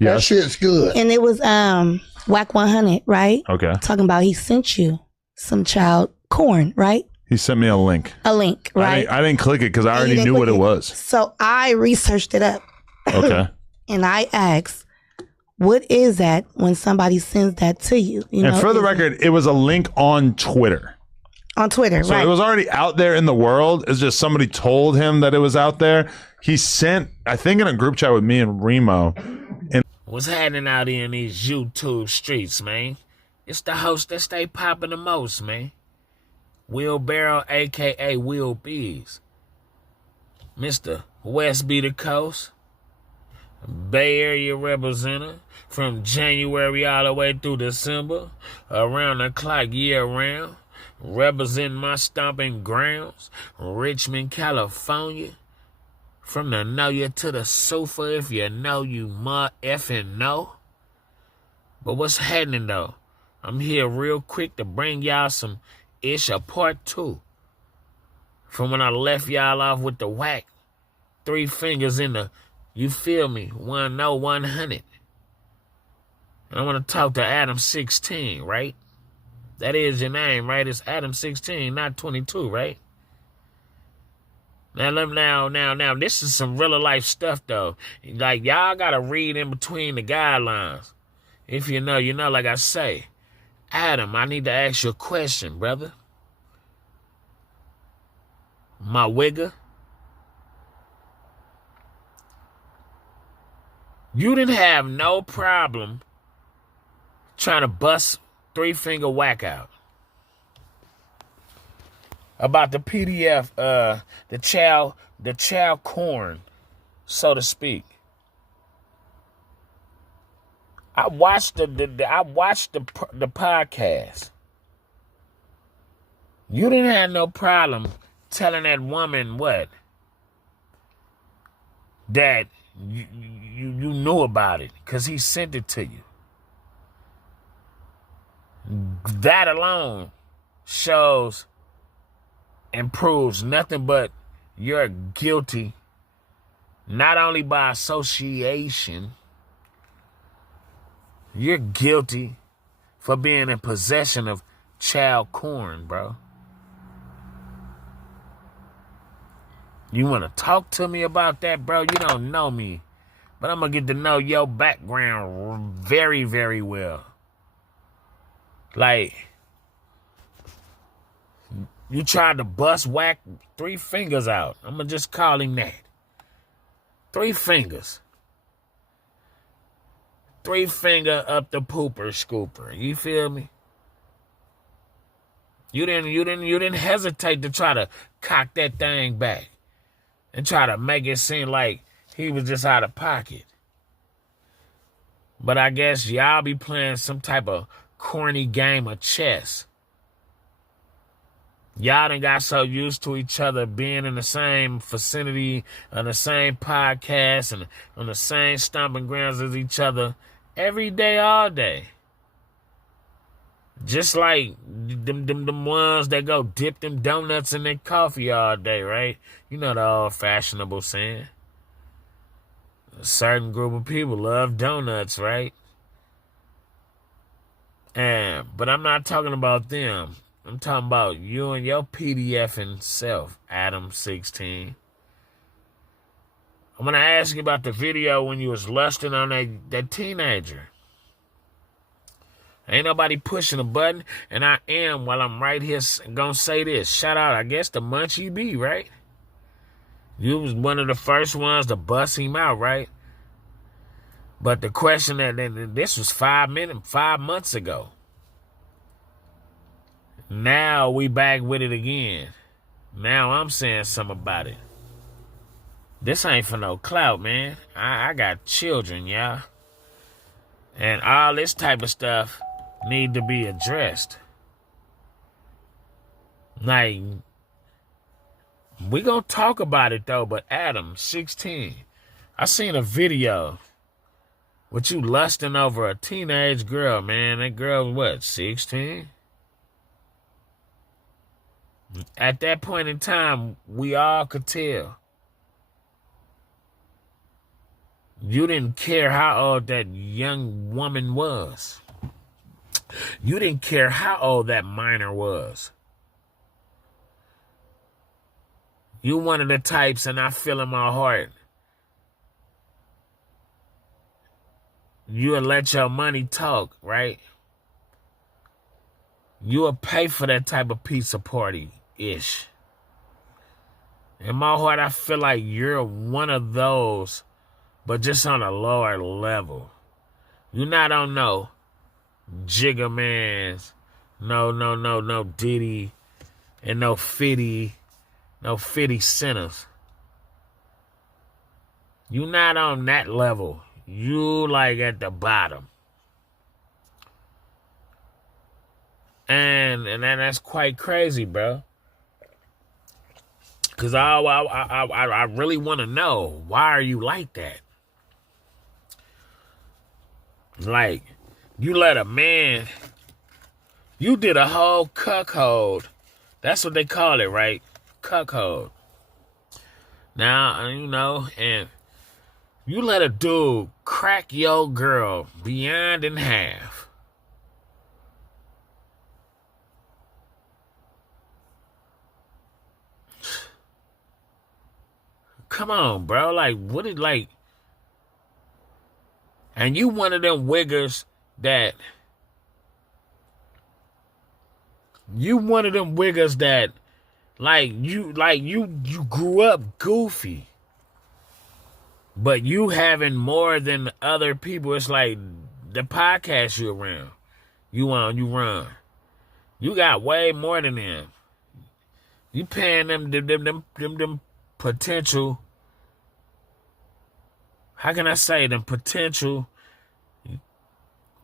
That Yes. shit's good. And it was Whack 100, right? Okay. Talking about he sent you some child corn, right? He sent me a link. A link, right? I didn't click it because I And you already didn't knew click what it was. So I researched it up. Okay. And I asked, what is that when somebody sends that to you? You And know, for the is it- record, it was a link on Twitter. on Twitter, So right? it was already out there in the world. It's just somebody told him that it was out there. He sent, I think in a group chat with me and Remo. What's happening out here in these YouTube streets, man? It's the host that stay popping the most, man. Wheelbarrow, a.k.a. Will Biggs. Mr. West Be the Coast. Bay Area representative. From January all the way through December. Around the clock year round. Representing my stomping grounds. Richmond, California. From the know you to the sofa, if you know you mud effing know. But what's happening though? I'm here real quick to bring y'all some ish a part 2. From when I left y'all off with the whack. 3 fingers in the, you feel me, 100. And I want to talk to Adam 16, right? That is your name, right? It's Adam 16, not 22, right? Now, this is some real life stuff, though. Like, y'all got to read in between the guidelines. If you know, you know, like I say. Adam, I need to ask you a question, brother. My wigger. You didn't have no problem trying to bust 3-finger whack out. About the PDF, the child corn, so to speak. I watched the podcast. You didn't have no problem telling that woman what? That you knew about it because he sent it to you. That alone shows and proves nothing but you're guilty, not only by association, you're guilty for being in possession of child corn, bro. You want to talk to me about that, bro? You don't know me, but I'm going to get to know your background very, very well. Like, you tried to bust whack 3 fingers out. I'm going to just call him that. 3 fingers. 3-finger up the pooper scooper. You feel me? You didn't hesitate to try to cock that thing back and try to make it seem like he was just out of pocket. But I guess y'all be playing some type of corny game of chess. Y'all done got so used to each other being in the same vicinity, on the same podcast, and on the same stomping grounds as each other every day, all day. Just like them ones that go dip them donuts in their coffee all day, right? You know the old fashionable saying. A certain group of people love donuts, right? But I'm not talking about them. I'm talking about you and your PDFing self, Adam 16. I'm going to ask you about the video when you was lusting on that teenager. Ain't nobody pushing a button, and I am, while I'm right here, going to say this. Shout out, I guess, to Munchie B, right? You was one of the first ones to bust him out, right? But the question that this was 5 months ago. Now we back with it again. Now I'm saying something about it. This ain't for no clout, man. I got children, y'all. And all this type of stuff need to be addressed. Like, we gonna talk about it though, but Adam, 16. I seen a video with you lusting over a teenage girl, man. That girl was what, 16? At that point in time, we all could tell. You didn't care how old that young woman was. You didn't care how old that minor was. You one of the types, and I feel in my heart, you will let your money talk, right? You will pay for that type of pizza party-ish. In my heart, I feel like you're one of those, but just on a lower level. You're not on no Jigga Mans, no Diddy, and no 50 centers. You're not on that level. You like at the bottom. And that's quite crazy, bro. Because I really want to know, why are you like that? Like, you let a man, you did a whole cuckold. That's what they call it, right? Cuckold. Now, and you let a dude crack your girl beyond in half. Come on, bro. Like, what it like? And you one of them wiggers that you grew up goofy. But you having more than other people. It's like the podcast you around. You run. You got way more than them. You paying them potential. How can I say them potential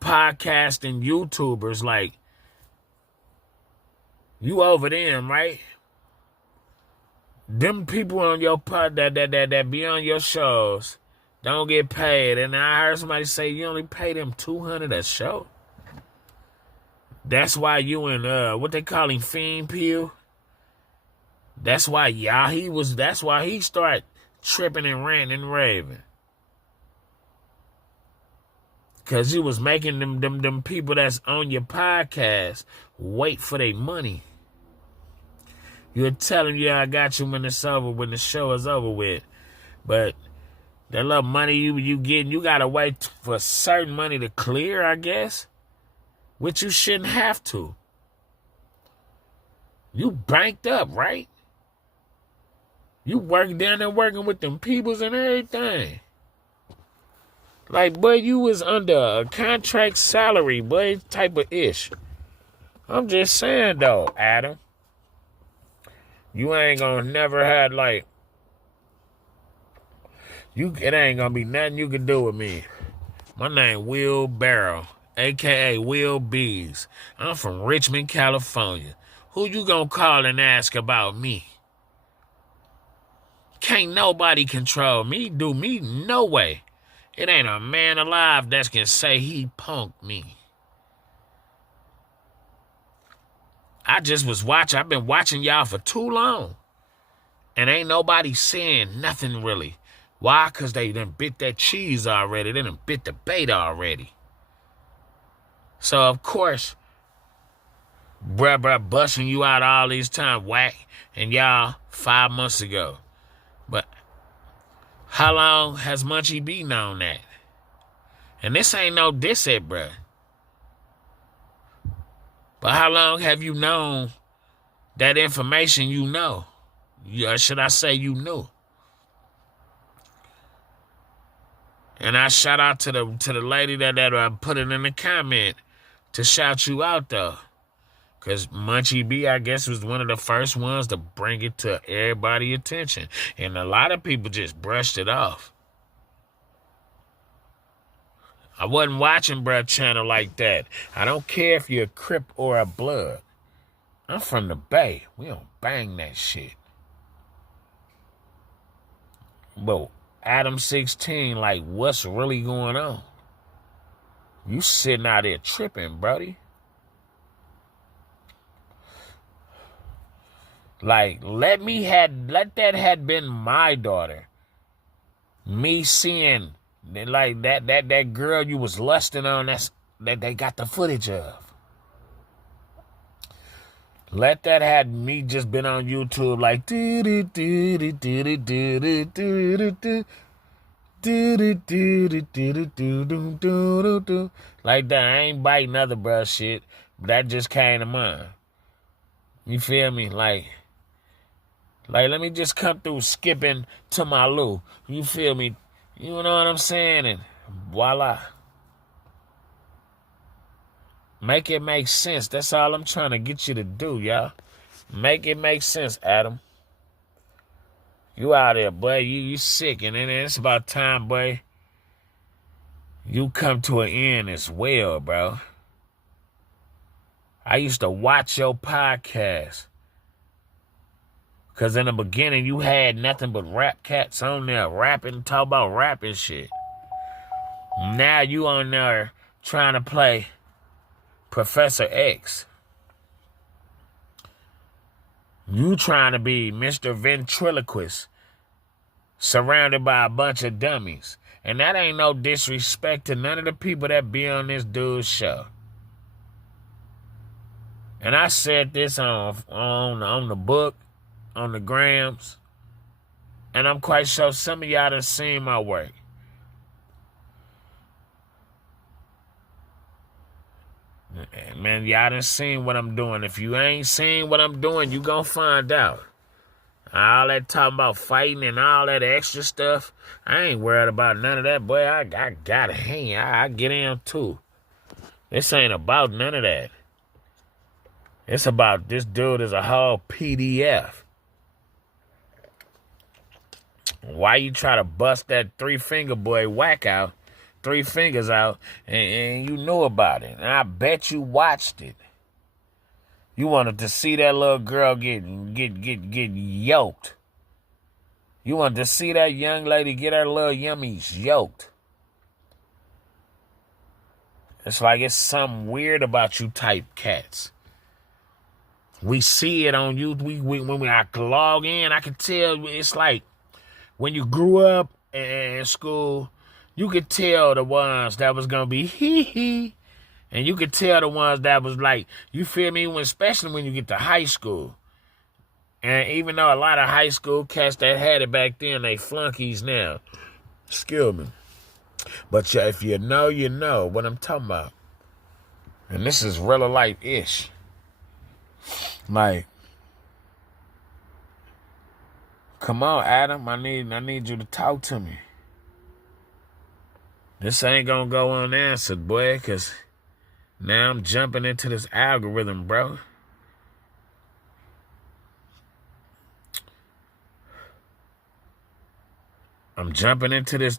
podcasting YouTubers, like, you over them, right? Them people on your pod that be on your shows don't get paid. And I heard somebody say you only pay them $200 a show. That's why you and what they call him, Fiend Pew. That's why he started tripping and ranting and raving. Cause you was making them people that's on your podcast wait for their money. You're telling you, I got you when it's over, when the show is over with. But that little money you getting, you gotta wait for certain money to clear, I guess. Which you shouldn't have to. You banked up, right? You work down there working with them peoples and everything. Like, boy, you was under a contract salary, boy, type of ish. I'm just saying, though, Adam. You ain't gonna never have, like, it ain't gonna be nothing you can do with me. My name Will Barrow, a.k.a. Will Bees. I'm from Richmond, California. Who you gonna call and ask about me? Can't nobody control me, do me no way. It ain't a man alive that can say he punked me. I've been watching y'all for too long. And ain't nobody saying nothing really. Why? Because they done bit that cheese already. They done bit the bait already. So, of course, bruh, busting you out all these time, whack, and y'all 5 months ago. But how long has Munchie B known that? And this ain't no diss it, bruh. But how long have you known that information you know? Should I say you knew? And I shout out to the lady that put it in the comment to shout you out, though. Because Munchie B, I guess, was one of the first ones to bring it to everybody's attention. And a lot of people just brushed it off. I wasn't watching bruh channel like that. I don't care if you're a Crip or a Blood. I'm from the Bay. We don't bang that shit. But Adam 16, like, what's really going on? You sitting out there tripping, brody. Like, let that had been my daughter. Me seeing They like that girl you was lusting on, that they got the footage of. Let that had me just been on YouTube like like that. I ain't biting other bruh shit. That just came to mind. You feel me? Like let me just come through skipping to my loo. You feel me? You know what I'm saying? And voila. Make it make sense. That's all I'm trying to get you to do, y'all. Make it make sense, Adam. You out there, boy. You sick. And then it's about time, boy. You come to an end as well, bro. I used to watch your podcast. Because in the beginning, you had nothing but rap cats on there rapping, talk about rapping shit. Now you on there trying to play Professor X. You trying to be Mr. Ventriloquist surrounded by a bunch of dummies. And that ain't no disrespect to none of the people that be on this dude's show. And I said this on the book, on the grams, and I'm quite sure some of y'all done seen my work. Man, y'all done seen what I'm doing. If you ain't seen what I'm doing, you gonna find out. All that talking about fighting and all that extra stuff, I ain't worried about none of that, boy. I got a hand. I get in too. This ain't about none of that. It's about this dude is a whole PDF. Why you try to bust that 3-finger boy whack out? 3 fingers out, and you knew about it. And I bet you watched it. You wanted to see that little girl get yoked. You wanted to see that young lady get her little yummies yoked. It's like it's something weird about you type cats. We see it on you. When I log in, I can tell it's like when you grew up in school, you could tell the ones that was going to be hee-hee. And you could tell the ones that was like, you feel me? Especially when you get to high school. And even though a lot of high school cats that had it back then, they flunkies now. Excuse me. But yeah, if you know what I'm talking about. And this is real life-ish. Like, come on, Adam. I need you to talk to me. This ain't gonna go unanswered, boy, because now I'm jumping into this algorithm, bro. I'm jumping into this,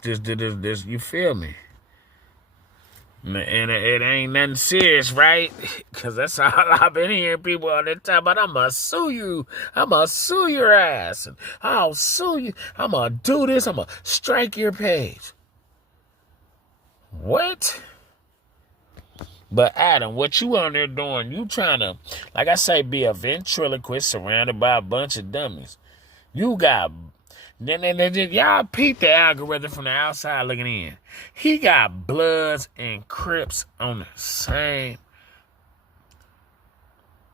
you feel me? And it ain't nothing serious, right? Because that's all I've been hearing people all the time. But I'm going to sue you. I'm going to sue your ass. And I'll sue you. I'm going to do this. I'm going to strike your page. What? But Adam, what you on there doing? You trying to, like I say, be a ventriloquist surrounded by a bunch of dummies. You got... Then y'all peep the algorithm from the outside looking in. He got Bloods and Crips on the same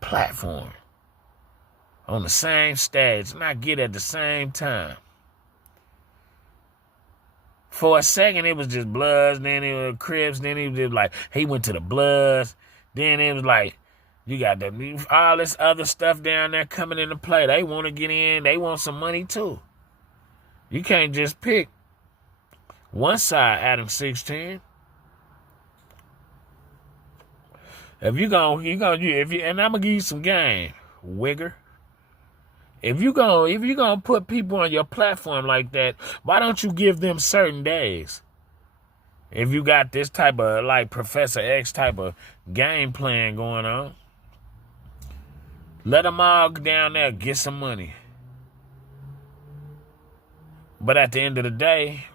platform, on the same stage, and I get at the same time. For a second, it was just Bloods, then it was Crips, then it was just like, he went to the Bloods, then it was like, you got all this other stuff down there coming into play. They want to get in, they want some money too. You can't just pick one side, Adam 16. And I'm gonna give you some game, wigger. If you gonna put people on your platform like that, why don't you give them certain days? If you got this type of like Professor X type of game plan going on, let them all down there get some money. But at the end of the day,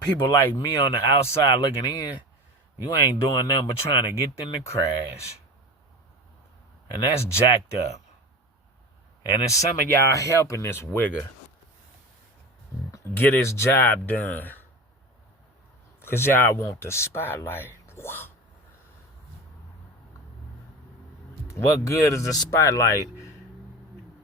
people like me on the outside looking in, you ain't doing nothing but trying to get them to crash. And that's jacked up. And then some of y'all helping this wigger get his job done. Because y'all want the spotlight. What good is the spotlight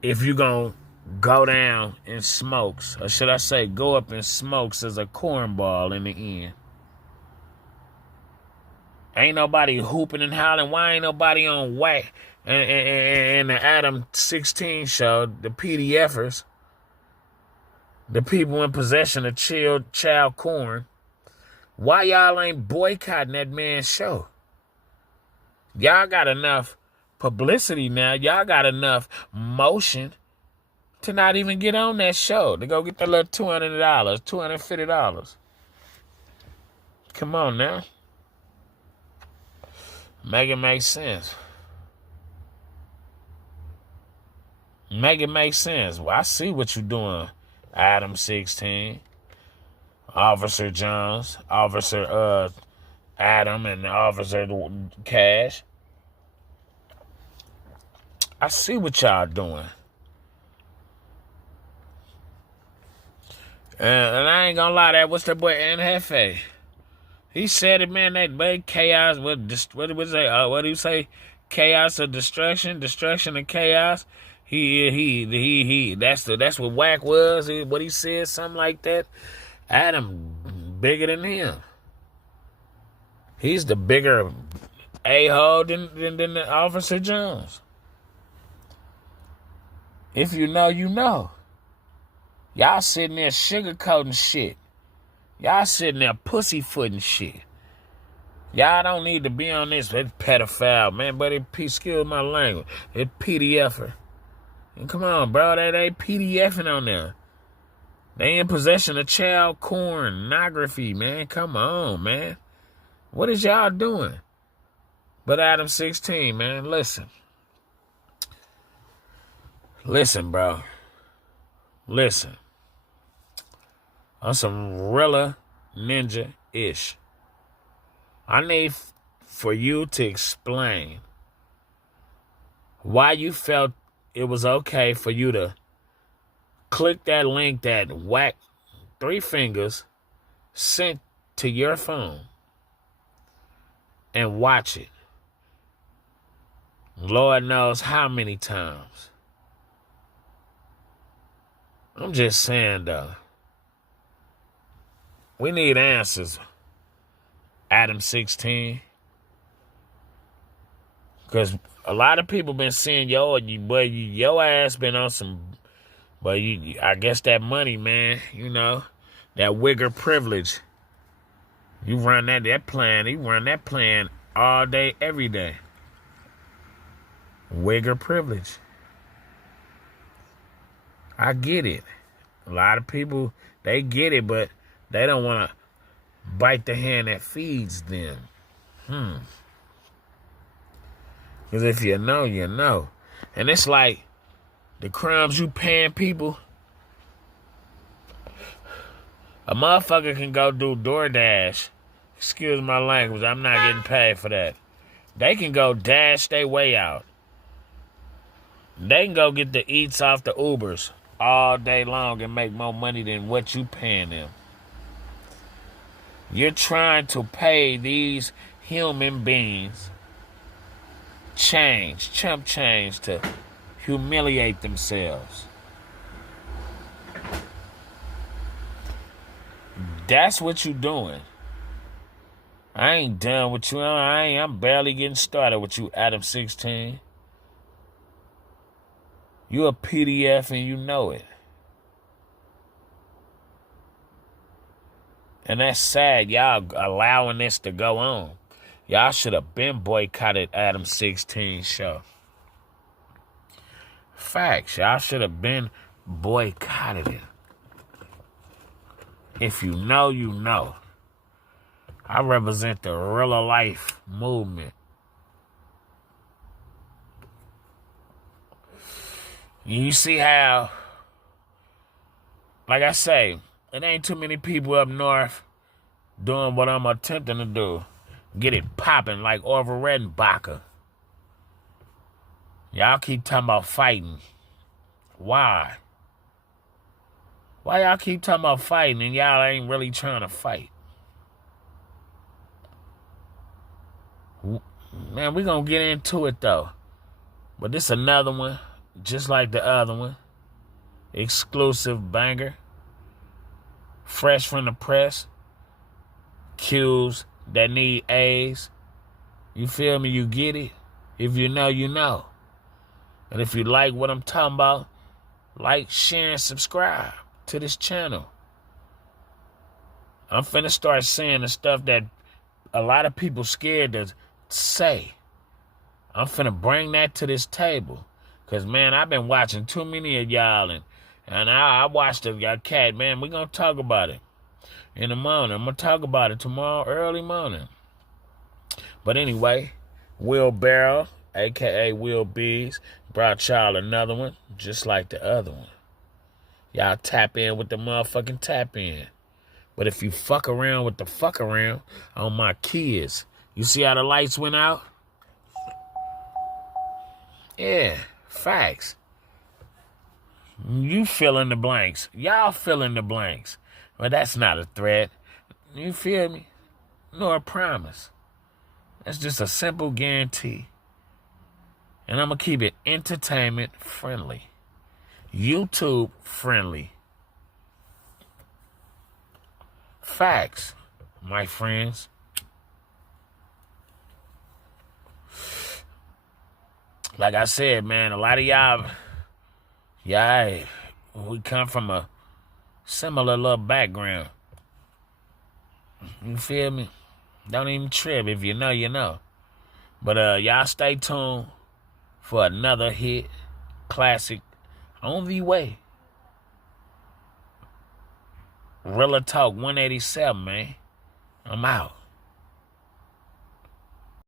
if you gonna go down in smokes? Or should I say go up in smokes as a cornball in the end? Ain't nobody hooping and howling. Why ain't nobody on whack and the Adam 16 show, the PDFers, the people in possession of child corn? Why y'all ain't boycotting that man's show? Y'all got enough publicity now. Y'all got enough motion to not even get on that show. To go get the little $200, $250. Come on now. Make it make sense. Make it make sense. Well, I see what you're doing, Adam 16, Officer Jones, Officer Adam, and Officer Cash. I see what y'all doing. And I ain't gonna lie, that what's that boy Anhefe? He said it, man. That big chaos. What did he say? What do you say? Chaos or destruction? Destruction and chaos. He. That's what Wack was. What he said, something like that. Adam bigger than him. He's the bigger a-hole than the Officer Jones. If you know, you know. Y'all sitting there sugarcoating shit. Y'all sitting there pussyfooting shit. Y'all don't need to be on this. It's pedophile, man. But excuse my language. It's PDFer. And come on, bro. They PDFing on there. They in possession of child pornography, man. Come on, man. What is y'all doing? But Adam 16, man, listen. Listen, bro. Listen. On some Rilla Ninja-ish. I need for you to explain why you felt it was okay for you to click that link that Whack 3 Fingers sent to your phone and watch it. Lord knows how many times. I'm just saying, though. We need answers, Adam 16. Because a lot of people been seeing your ass been on some, but I guess that money, man, you know, that wigger privilege. You run that plan all day, every day. Wigger privilege. I get it. A lot of people, they get it, but they don't want to bite the hand that feeds them. Because if you know, you know. And it's like the crumbs you paying people. A motherfucker can go do DoorDash. Excuse my language, I'm not getting paid for that. They can go dash their way out. They can go get the eats off the Ubers all day long and make more money than what you paying them. You're trying to pay these human beings chump change to humiliate themselves. That's what you doing. I ain't done with you. I'm barely getting started with you, Adam 16. You a PDF and you know it. And that's sad. Y'all allowing this to go on. Y'all should have been boycotted Adam 16 show. Facts. Y'all should have been boycotted it. If you know, you know. I represent the real life movement. You see how, like I say, it ain't too many people up north doing what I'm attempting to do. Get it popping like Orville Redenbacher. Y'all keep talking about fighting. Why? Why y'all keep talking about fighting and y'all ain't really trying to fight? Man, we gonna get into it though. But this another one, just like the other one. Exclusive banger. Fresh from the press. Q's that need A's. You feel me? You get it? If you know, you know. And if you like what I'm talking about, like, share, and subscribe to this channel. I'm finna start saying the stuff that a lot of people scared to say. I'm finna bring that to this table. Because, man, I've been watching too many of y'all. And I watched y'all cat, man. We're going to talk about it in the morning. I'm going to talk about it tomorrow early morning. But anyway, Will Barrel, a.k.a. Will B's, brought y'all another one just like the other one. Y'all tap in with the motherfucking tap in. But if you fuck around with the fuck around on my kids, you see how the lights went out? Yeah, facts. You fill in the blanks. Y'all fill in the blanks. But that's not a threat. You feel me? Nor a promise. That's just a simple guarantee. And I'm going to keep it entertainment friendly. YouTube friendly. Facts, my friends. Like I said, man, a lot of y'all, we come from a similar little background. You feel me? Don't even trip. If you know, you know. But y'all stay tuned for another hit, classic, on the way. Rilla Talk 187, man. I'm out.